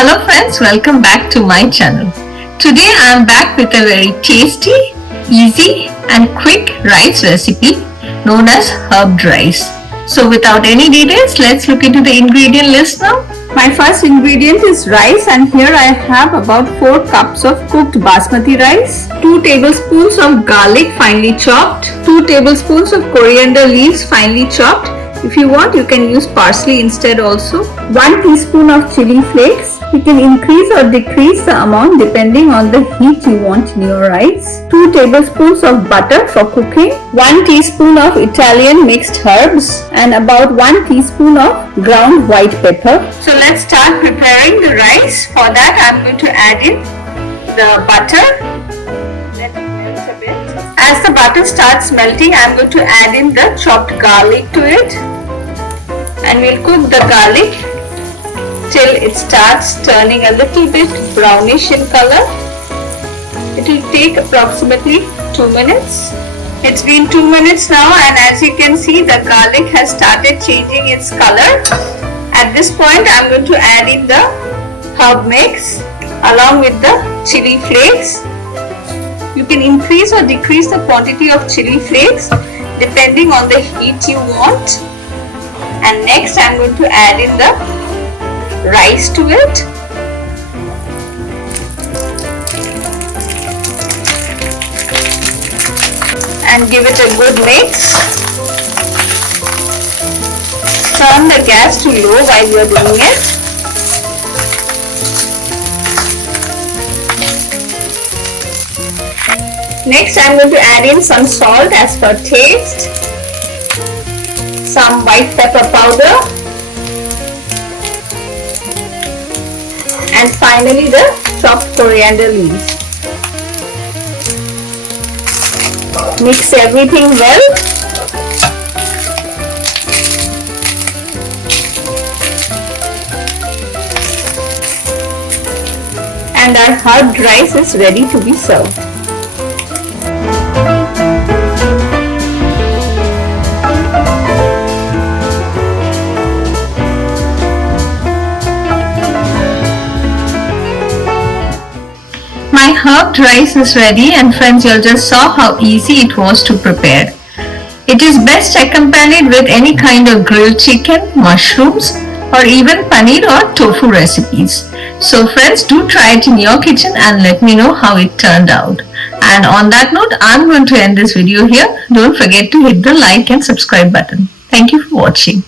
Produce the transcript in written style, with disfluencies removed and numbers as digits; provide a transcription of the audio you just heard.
Hello friends, welcome back to my channel. Today I am back with a very tasty, easy and quick rice recipe known as herbed rice. So without any delays, let's look into the ingredient list now. My first ingredient is rice, and here I have about 4 cups of cooked basmati rice, 2 tablespoons of garlic finely chopped, 2 tablespoons of coriander leaves finely chopped. If you want, you can use parsley instead also. 1 teaspoon of chili flakes. You can increase or decrease the amount depending on the heat you want in your rice. 2 tablespoons of butter for cooking. 1 teaspoon of Italian mixed herbs and about 1 teaspoon of ground white pepper. So let's start preparing the rice. For that I am going to add in the butter. Let it melt a bit. As the butter starts melting, I am going to add in the chopped garlic to it. And we'll cook the garlic till it starts turning a little bit brownish in color. It will take approximately 2 minutes. It's been 2 minutes now, and as you can see, the garlic has started changing its color. At this point, I'm going to add in the herb mix along with the chili flakes. You can increase or decrease the quantity of chili flakes depending on the heat you want. And next I'm going to add in the rice to it. And give it a good mix. Turn the gas to low while you are doing it. Next I am going to add in some salt as per taste, some white pepper powder, and finally the chopped coriander leaves. Mix everything well. And our herbed rice is ready to be served. My herbed rice is ready, and friends, you just saw how easy it was to prepare. It is best accompanied with any kind of grilled chicken, mushrooms, or even paneer or tofu recipes. So friends, do try it in your kitchen and let me know how it turned out. And on that note, I'm going to end this video here. Don't forget to hit the like and subscribe button. Thank you for watching.